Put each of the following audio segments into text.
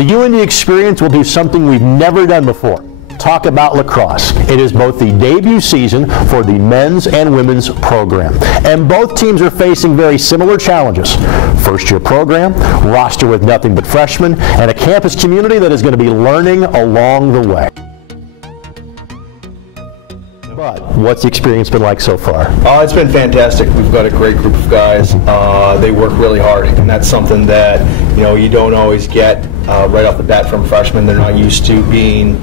the UIndy Xperience will do something we've never done before. Talk about lacrosse. It is both the debut season for the men's and women's program. And both teams are facing very similar challenges. First-year program, roster with nothing but freshmen, and a campus community that is going to be learning along the way. But what's the experience been like so far? It's been fantastic. We've got a great group of guys. They work really hard, and that's something that you don't always get right off the bat from freshmen. They're not used to being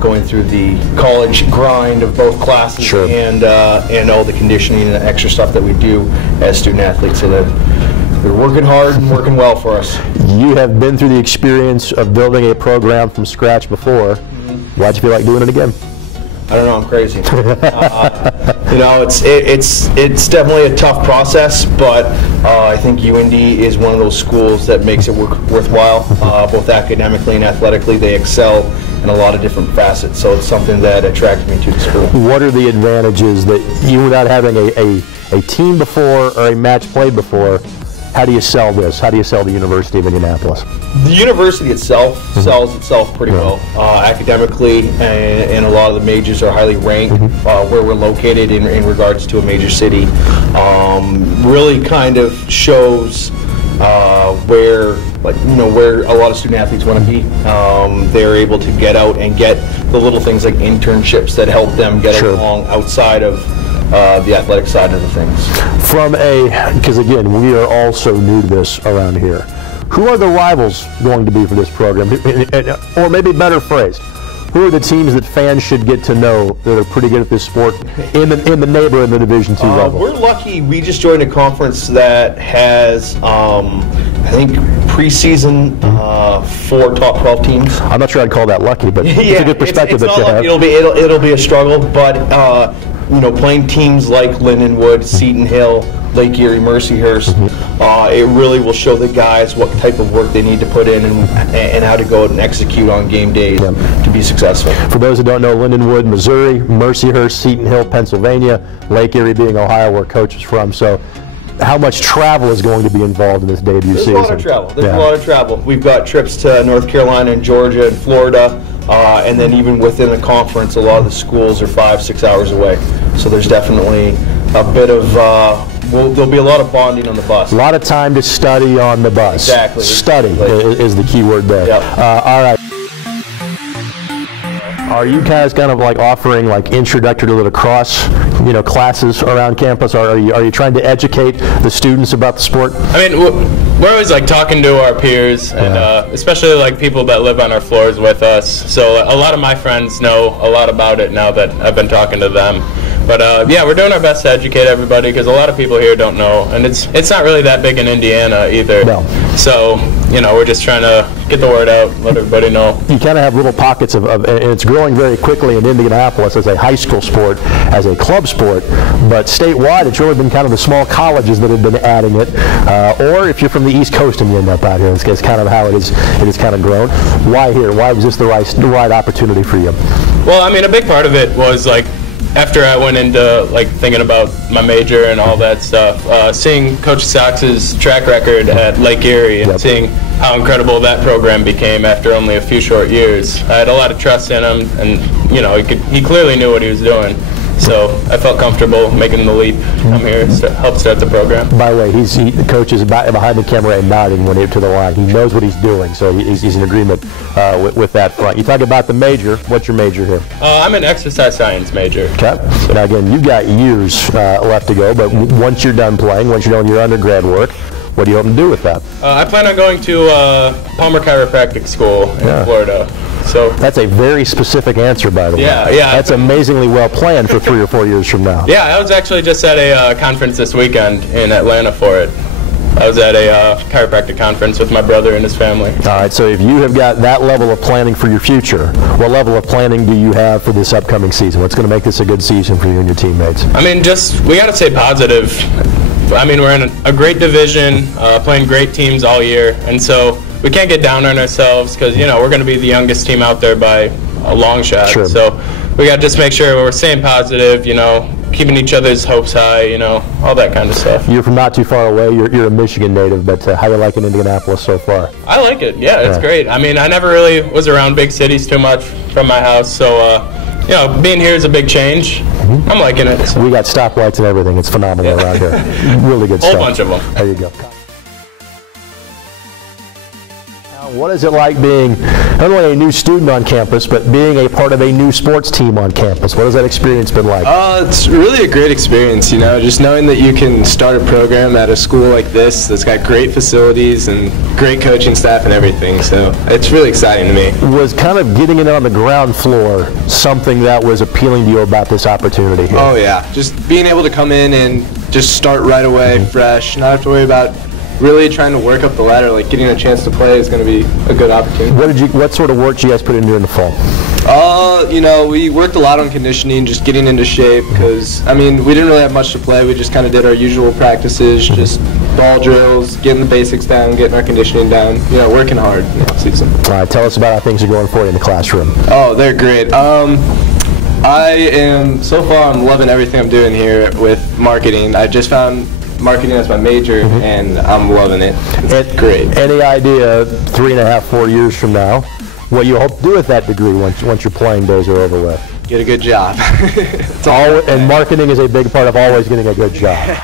going through the college grind of both classes. Sure. and all the conditioning and the extra stuff that we do as student athletes. So they're working hard and working well for us. You have been through the experience of building a program from scratch before. Why'd you feel like doing it again? I don't know, I'm crazy. It's definitely a tough process, but I think UIndy is one of those schools that makes it worthwhile, both academically and athletically. They excel in a lot of different facets, so it's something that attracted me to the school. What are the advantages that you, without having a team before or a match played before, how do you sell this? How do you sell the University of Indianapolis? The university itself sells itself pretty well. Academically, and a lot of the majors are highly ranked where we're located in regards to a major city. Really kind of shows where a lot of student athletes want to be. They're able to get out and get the little things like internships that help them get along outside of the athletic side of the things. Because again, we are all so new to this around here. Who are the rivals going to be for this program? Or maybe better phrased, who are the teams that fans should get to know that are pretty good at this sport in the neighborhood in the Division II level? We're lucky. We just joined a conference that has, I think, preseason 4 top 12 teams. I'm not sure I'd call that lucky, but it's a good perspective that you have. It'll be a struggle, but playing teams like Lindenwood, Seton Hill, Lake Erie, Mercyhurst, it really will show the guys what type of work they need to put in and how to go out and execute on game days to be successful. For those who don't know, Lindenwood, Missouri, Mercyhurst, Seton Hill, Pennsylvania, Lake Erie being Ohio, where Coach is from. So how much travel is going to be involved in this debut season? There's a lot of travel. There's a lot of travel. We've got trips to North Carolina and Georgia and Florida. And then even within the conference, a lot of the schools are 5-6 hours away. So there's definitely a bit of, there'll be a lot of bonding on the bus. A lot of time to study on the bus. Exactly. Study is the key word there. Yep. All right. Are you guys kind of like offering like introductory to lacrosse, classes around campus? Or are you trying to educate the students about the sport? I mean, we're always like talking to our peers, and especially like people that live on our floors with us. So a lot of my friends know a lot about it now that I've been talking to them. But yeah, we're doing our best to educate everybody because a lot of people here don't know, and it's not really that big in Indiana either. No. So we're just trying to get the word out, let everybody know. You kind of have little pockets of and it's growing very quickly in Indianapolis as a high school sport, as a club sport, but statewide it's really been kind of the small colleges that have been adding it, or if you're from the East Coast and you end up out here, it's kind of how it is kind of grown. Why here? Why was this the right opportunity for you? Well, I mean, a big part of it was like, after I went into like thinking about my major and all that stuff, seeing Coach Sox's track record at Lake Erie and seeing how incredible that program became after only a few short years, I had a lot of trust in him, and he clearly knew what he was doing. So I felt comfortable making the leap to come here to help start the program. By the way, the coach is behind the camera and nodding when he's to the line. He knows what he's doing, so he's in agreement with that front. You talk about the major. What's your major here? I'm an exercise science major. Okay. So now again, you've got years left to go, but once you're done playing, once you're done your undergrad work, what do you hope to do with that? I plan on going to Palmer Chiropractic School in Florida. So that's a very specific answer, by the way. Yeah. That's amazingly well planned for 3 or 4 years from now. Yeah, I was actually just at a conference this weekend in Atlanta for it. I was at a chiropractic conference with my brother and his family. All right, so if you have got that level of planning for your future, what level of planning do you have for this upcoming season? What's going to make this a good season for you and your teammates? I mean, we got to stay positive. I mean, we're in a great division, playing great teams all year, and so we can't get down on ourselves because, we're going to be the youngest team out there by a long shot. Sure. So we got to just make sure we're staying positive, keeping each other's hopes high, you know, all that kind of stuff. You're from not too far away. You're a Michigan native, but how you liking Indianapolis so far? I like it. Yeah, it's great. I mean, I never really was around big cities too much from my house, so you know, being here is a big change. I'm liking it. So. We got stoplights and everything. It's phenomenal around here. Really good stuff. Whole bunch of them. There you go. What is it like being not only a new student on campus, but being a part of a new sports team on campus? What has that experience been like? It's really a great experience, you know, just knowing that you can start a program at a school like this that's got great facilities and great coaching staff and everything, so it's really exciting to me. Was kind of getting in on the ground floor something that was appealing to you about this opportunity here? Oh yeah, just being able to come in and just start right away, fresh, not have to worry about really trying to work up the ladder, like getting a chance to play is going to be a good opportunity. What sort of work did you guys put in during the fall? You know, we worked a lot on conditioning, just getting into shape, because, I mean, we didn't really have much to play. We just kind of did our usual practices, just ball drills, getting the basics down, getting our conditioning down, you know, working hard in the off-season. All right, tell us about how things are going for you in the classroom. Oh, they're great. So far, I'm loving everything I'm doing here with marketing. I just found marketing as my major, and I'm loving it. It's great. Any idea 3.5, 4 years from now what you hope to do with that degree once your playing days are over with? Get a good job. And marketing is a big part of always getting a good job.